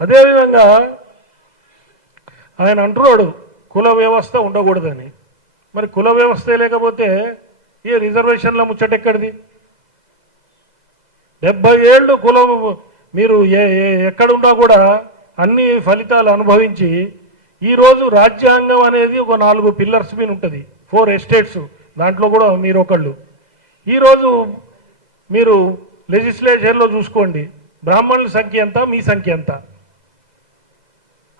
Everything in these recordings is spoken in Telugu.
అదేవిధంగా ఆయన అంటున్నాడు కుల వ్యవస్థ ఉండకూడదని. మరి కుల వ్యవస్థ లేకపోతే ఈ రిజర్వేషన్ల ముచ్చటెక్కడిది? 70 ఏళ్ళు కులం మీరు ఎక్కడున్నా కూడా అన్ని ఫలితాలు అనుభవించి ఈరోజు రాజ్యాంగం అనేది ఒక 4 పిల్లర్స్ మీద ఉంటుంది, 4 ఎస్టేట్స్, దాంట్లో కూడా మీరు ఒకళ్ళు. ఈరోజు మీరు లెజిస్లేచర్లో చూసుకోండి, బ్రాహ్మణుల సంఖ్య ఎంత, మీ సంఖ్య ఎంత.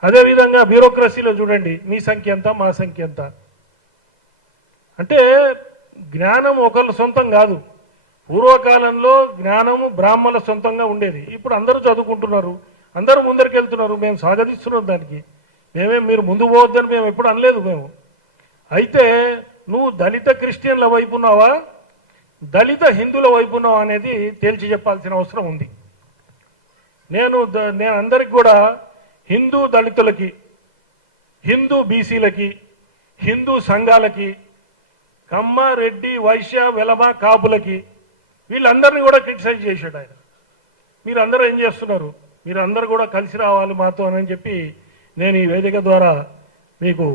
అదేవిధంగా బ్యూరోక్రసీలో చూడండి, మీ సంఖ్య ఎంత, మా సంఖ్య ఎంత. అంటే జ్ఞానం ఒకళ్ళ సొంతం కాదు. పూర్వకాలంలో జ్ఞానము బ్రాహ్మణుల సొంతంగా ఉండేది. ఇప్పుడు అందరూ చదువుకుంటున్నారు, అందరూ ముందరికి వెళ్తున్నారు, మేము స్వాగతిస్తున్నాం దానికి. మీరు ముందు పోవద్దని మేము ఎప్పుడు అనలేదు మేము. అయితే నువ్వు దళిత క్రిస్టియన్ల వైపు ఉన్నావా, దళిత హిందువుల వైపు ఉన్నావా అనేది తేల్చి చెప్పాల్సిన అవసరం ఉంది. నేను అందరికి కూడా హిందూ దళితులకి, హిందూ బీసీలకి, హిందూ సంఘాలకి, కమ్మ, రెడ్డి, వైశ్య, వెలమ, కాపులకి, వీళ్ళందరినీ కూడా క్రిటిసైజ్ చేశాడు ఆయన. మీరందరూ ఏం చేస్తున్నారు, మీరందరూ కూడా కలిసి రావాలి మాతో అని చెప్పి నేను ఈ వేదిక ద్వారా మీకు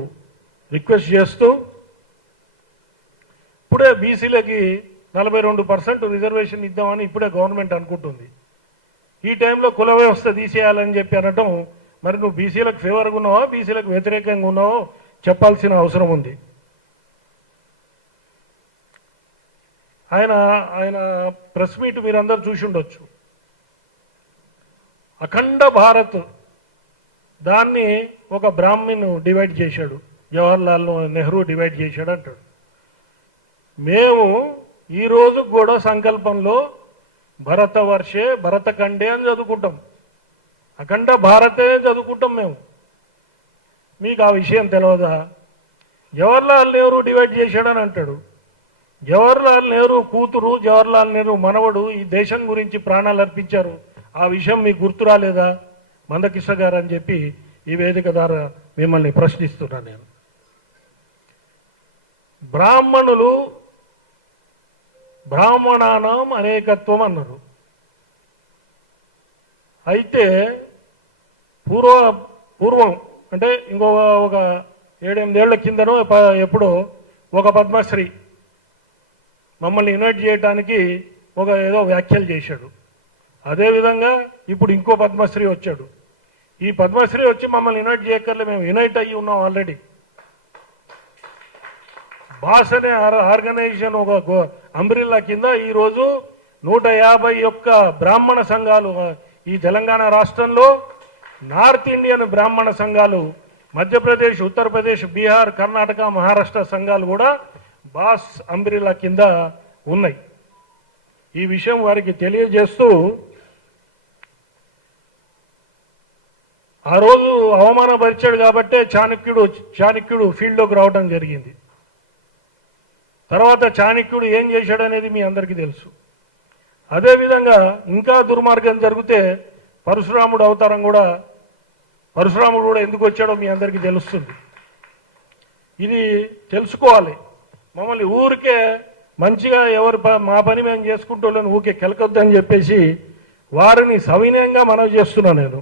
రిక్వెస్ట్ చేస్తూ, ఇప్పుడే బీసీలకి 42% రిజర్వేషన్ ఇద్దామని ఇప్పుడే గవర్నమెంట్ అనుకుంటుంది. ఈ టైంలో కుల వ్యవస్థ తీసేయాలని చెప్పి అనటం, మరి నువ్వు బీసీలకు ఫేవర్గా ఉన్నావో బీసీలకు వ్యతిరేకంగా ఉన్నావో చెప్పాల్సిన అవసరం ఉంది. ఆయన ప్రెస్ మీట్ మీరందరూ చూసి ఉండొచ్చు. అఖండ భారత్ దాన్ని ఒక బ్రాహ్మణ్ డివైడ్ చేశాడు, జవహర్లాల్ నెహ్రూ డివైడ్ చేశాడు అంటాడు. మేము ఈరోజు కూడా సంకల్పంలో భరతవర్షే భరతఖండే అని చదువుకుంటాం, అఖండ భారతే చదువుకుంటాం మేము. మీకు ఆ విషయం తెలియదా? జవహర్లాల్ నెహ్రూ డివైడ్ చేశాడని అంటాడు. జవహర్లాల్ నెహ్రూ కూతురు, జవహర్లాల్ నెహ్రూ మనవడు ఈ దేశం గురించి ప్రాణాలు అర్పించారు. ఆ విషయం మీకు గుర్తు రాలేదా మందకృష్ణ గారు అని చెప్పి ఈ వేదిక ద్వారా మిమ్మల్ని ప్రశ్నిస్తున్నాను నేను. బ్రాహ్మణులు బ్రాహ్మణానాం అనేకత్వం అన్నారు. అయితే పూర్వం అంటే ఒక 7-8 ఏళ్ల కిందనో ఎప్పుడో ఒక పద్మశ్రీ మమ్మల్ని ఇన్వైట్ చేయడానికి ఏదో వ్యాఖ్యలు చేశాడు. అదేవిధంగా ఇప్పుడు ఇంకో పద్మశ్రీ వచ్చాడు. ఈ పద్మశ్రీ వచ్చి మమ్మల్ని ఇన్వైట్ చేయక్కర్లే, మేము యునైట్ అయ్యి ఉన్నాం ఆల్రెడీ. బాస్ అనే ఆర్గనైజేషన్ ఒక అంబ్రిల్లా కింద ఈరోజు 151 బ్రాహ్మణ సంఘాలు ఈ తెలంగాణ రాష్ట్రంలో, నార్త్ ఇండియన్ బ్రాహ్మణ సంఘాలు, మధ్యప్రదేశ్, ఉత్తరప్రదేశ్, బీహార్, కర్ణాటక, మహారాష్ట్ర సంఘాలు కూడా బాస్ అంబ్రిల్లా కింద ఉన్నాయి. ఈ విషయం వారికి తెలియజేస్తూ ఆ రోజు అవమానపరిచాడు కాబట్టే చాణక్యుడు ఫీల్డ్లోకి రావడం జరిగింది. తర్వాత చాణక్యుడు ఏం చేశాడనేది మీ అందరికీ తెలుసు. అదేవిధంగా ఇంకా దుర్మార్గం జరిగితే పరశురాముడు అవతారం కూడా, పరశురాముడు కూడా ఎందుకు వచ్చాడో మీ అందరికీ తెలుస్తుంది. ఇది తెలుసుకోవాలి. మమ్మల్ని ఊరికే మంచిగా మా పని మేము చేసుకుంటూ ఊరికే కెలకొద్దని చెప్పేసి వారిని సవినయంగా మనవి చేస్తున్నాను నేను.